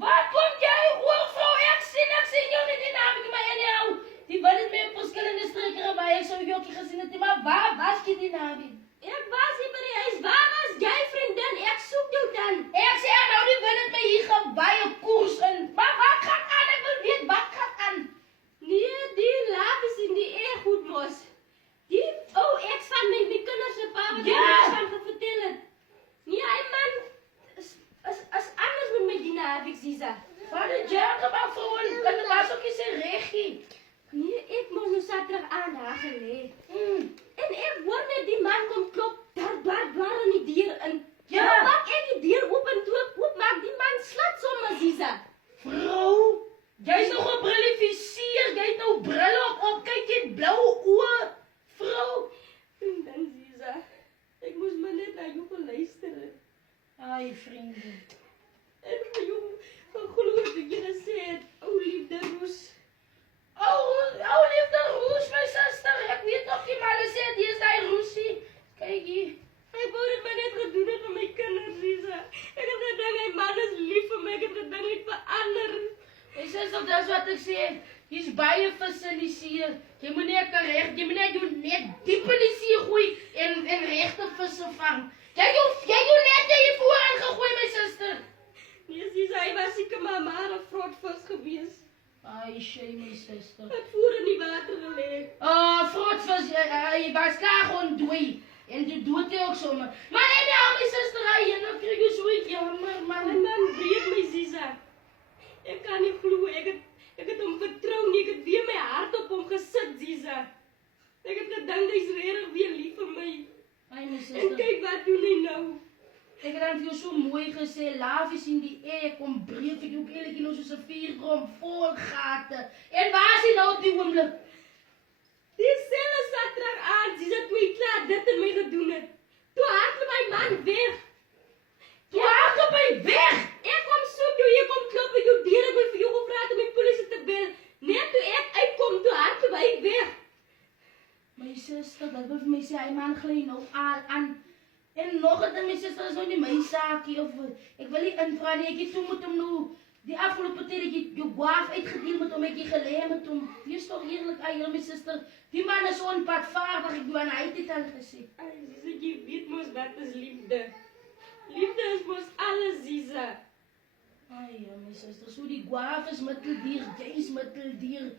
Wat kom jy oor, vrou? Ek sien jou nie dynamiek, maar anyhow, die wil het met verskillende strikkere waar ek so jokkie gesien het, maar waar was die dynamiek? Ek was hier by die huis. Waar was jy, vriendin? Ek soek jou dan. Ek sê nou die wil het my hier gebaie koers in. Maar wat gaan aan? Ek wil weet wat gaan aan. Nee, die laaf is in die goed mos. Die ex van my kinders se pa wat Ja. van vertel het. Nee, hy man is anders met my dynamiek, Ziza. Wat het jy gemaak vir ons? En was ook nie sy regie. Nee, ek moes nou Saterdag aan haar gelê. En ek hoor net die man kom klop, daar in die deur in. Ja. Nou maak ek die deur oop en toe ek oop maak, die man slat sommer, Ziza. Vrou, jy is nog gebrilifiseer, jy het nou brille op, kyk jy het blauwe oë. Vrou. En dan Ziza, ek moes maar net na jou geluister het. Ai, vriende. En vir jou, geloof dat jy gesê het, ou liefde Roes. Ou liefde Roes, my suster, ek weet nog nie, maar hulle sê, die is die Roesie. Kyk hier. Ek wou dit maar net gedoen het vir my kinders, Ziza. Ek het gedink, hy man is lief vir my, ek het gedink, hy het verander. My suster, dis wat ek sê, hier's baie vis in die see. Jy moet net jy moet net diep in die see gooi en regte visse vang. Jy net hier vooraan gegooi, my suster. Nee, Ziza, hy was seker maar 'n vrotvis gewees. Ai, shame, my suster. Het voer in die water gelê. Vrotvis, hy was klaar gewoon dooi. En die dood hy ook sommer. Maar anyhow, my suster, hy, en dan krijg jy so iets jammer, My man. man breek my, Ziza. Ek kan nie glo, ek het hom vertrou nie, ek het weer my hart op hom gesit, Ziza. Ek het gedink, hy's regtig weer lief vir my. Ai, my En suster. kyk wat doen hy nou. Ek het dan vir jou so mooi gesê, laaf is in die air, kom breek vir jou ook eerlijk in soos 'n vuurgrom vol gate. En waar is hy nou op die oomblik? Die selle Saterdag aan, Ziza, toe hy klaar dit in my gedoen het. Toe hardloop my man weg. Toe hardloop hy weg! Ek kom soek jou, jy kom klop by jou deur, ek wil vir jou gevra het om die polisie te bel. Net toe ek uitkom, toe hardloop hy weg. My suster, dat wil vir my sê, hy man gly nou al aan. En nog het my suster is nou nie my saakie, of ek wil nie invra nie, ek het toe moet hom nou, die afgelope tyd ek het jou gwaaf uitgedeel met hom, ek het gelê met hom. Wees toch eerlijk aan jou, my suster, die man is so onpadvaardig, ek doe aan hy het al gesê. Ai, Ziza, jy weet mos wat is liefde. Liefde is mos alles, Ziza. Ai, ja, my suster, so die gwaaf is middeldier, jy is middeldier,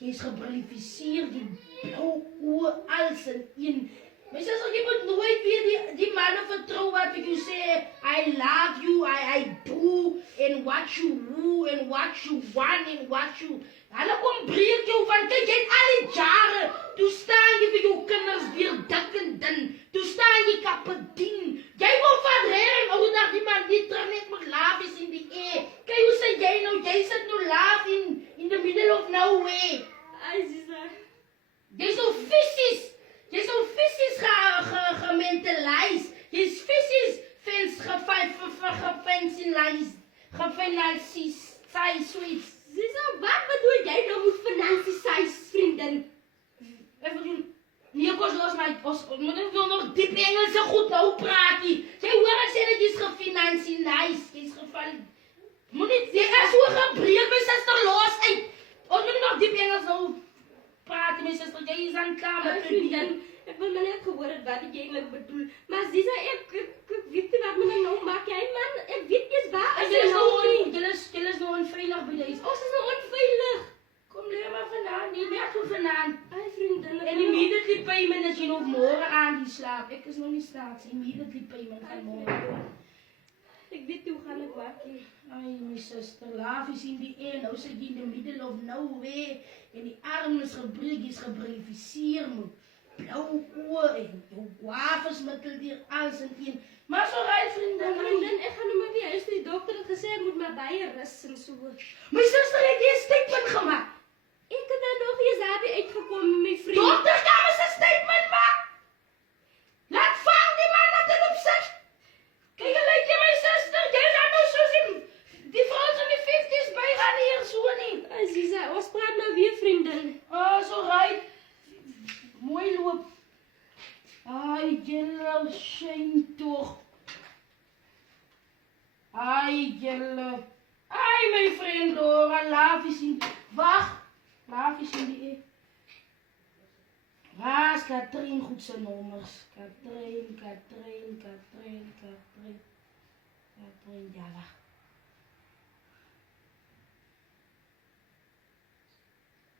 jy is gebrilifiseer, die blauw oor, alles in een. My suster, jy moet nooit weer die manne vertrou wat ek jou sê, I love you, I do, and what you woo, and what you want, and what you... Hulle kom breek jou van, kyk, jy het al die jare, toe staan jy vir jou kinders weer dik en dun, toe staan jy kapedien, jy wil van rering, oudag die man nie terug net met laaf is in die air. Kyk, hoe sê jy nou, jy sit nou laaf in the middle of nowhere. Ai, Ziza. Jy's nou fisies gementaliseerd. Jy's fisies gefinaliseerd. Ziza, wat bedoel jy nou met finansies, vriendin? Ek bedoel, nee, kos los my, ons moet nog diep Engelse goed nou praat nie. Jy hoor ek sê dat jy's gefinaliseerd, jy's geval. Moet nie, jy is so gebreek, my suster, los uit. Ons moet nog diep Engels nou praat, my suster, jy is aan klaar met Vriendin, ek wil maar net gehoor het wat jy eintlik bedoel. Maar Ziza, ek weet nie wat my nou maak, jy man, ek weet nie waar Jy is nou onveilig by die. Ons is nou onveilig. Kom leer maar vandaan, nie meer toe vandaan. Ai, vriendin, En immediately payment as jy nog môre aan die slaap. Ek is nog nie staats, immediately payment van môre. Ek weet hoe gaan ek maak nie. Ai, my suster, laaf is in die air, nou sit jy in the middle of nowhere, en die arm is gebreek, is gebrilifiseer, met blauw oor, en jou gwaaf is middeldier, alles in een. Maar so right, Vriendin, ek gaan nou maar weer huis, die dokter het gesê, ek moet maar baie rus en so. My suster het jy 'n statement gemaak. Ek het nou nog eens daar uitgekom met my vriend. Dokter kan ons 'n statement maak. Laat vang die man dat hy op sit. Kyk, lyk jy my suster, jy is nou soos die vrouens in die 50's by gaan hier so nie. Ai, Ziza, ons praat nou weer, vriendin. So right. Mooi loop. Ai, julle shame toch. Ai, julle. Ai, Katrien goed zijn nommers. Katrien, ja.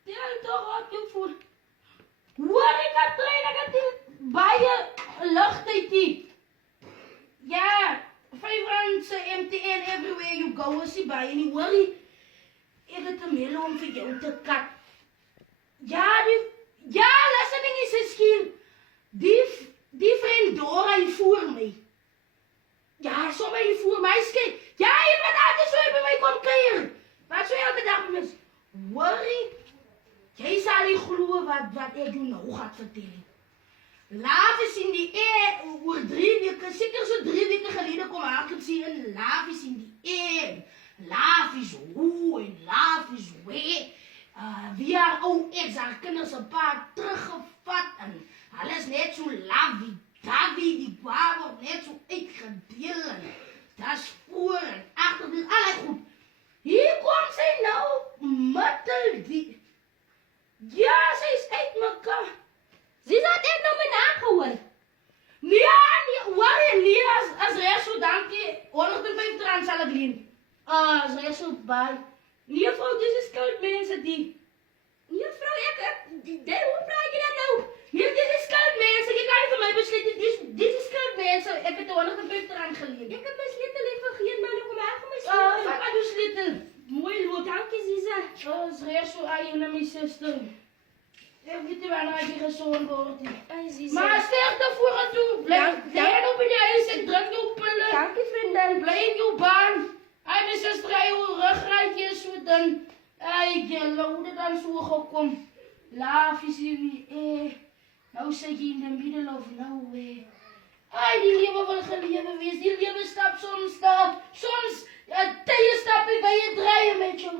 Tel toch op je voet. Hoor ik Katrien, ik heb die baie luchtheid die. Ja, 5 rand MTN everywhere you go, as die baie nie worry. Ik heb een mail om voor jou te kat. Ja, luister is een skiel. Die vriend Dora, die voer mij. Ja, sommer die voer mij skip. Ja, je wat anders zo bij mij komt krijgen. Wat zou je elke dag mis? Worry. Jij zal niet geloven wat ik je nou gaat vertellen. Laaf is in die oor 3 weken, zeker zo 3 weken geleden kom ik zien. Laaf is in die Laaf is hoe en laaf is wee. Wie haar ou ex, haar kinders een paar teruggevat en alles net zo laaf wie Davie, die kwa wordt net zo uitgedeel. Dat is voor en achter, dus alles goed. Hier komt zij nou, Mattel die. Ja, zij is uit mekaar. Ze is dat echt nog mijn nagehoord. Nee, worry, als er zo dankie, 150 rand zal ik lenen. Als er zo bij. Nee, vrouw, dit is koud mensen die. Nee, vrouw, hoe vraag je dat nou? Nee, dit is koud mensen, je kan niet van mij besluiten. Dit is koud mensen, ik heb de 150 rand geleend. Ik heb mijn sleutel even gegeven, maar nog maar mijn Wat sleutel. gaat uw sleutel? Mooi lood, dankie Ziza. Als er zo aan je naar mijn zuster. Ik weet niet waar je gezond wordt. Ai, Ziza. Maar sterkte voor en toe. Blijf op in je huis en druk je pillen. Dankie vriendin. Blijf in je baan. Hij mijn zuster, je ruggraatje zo dan. Je hoe dan zo gekomen. Laaf is hier. Nou zeg je in the middle of nowhere. Die leven wil geleven wees. Die leven stap soms tegenstap bij je draaien met jou.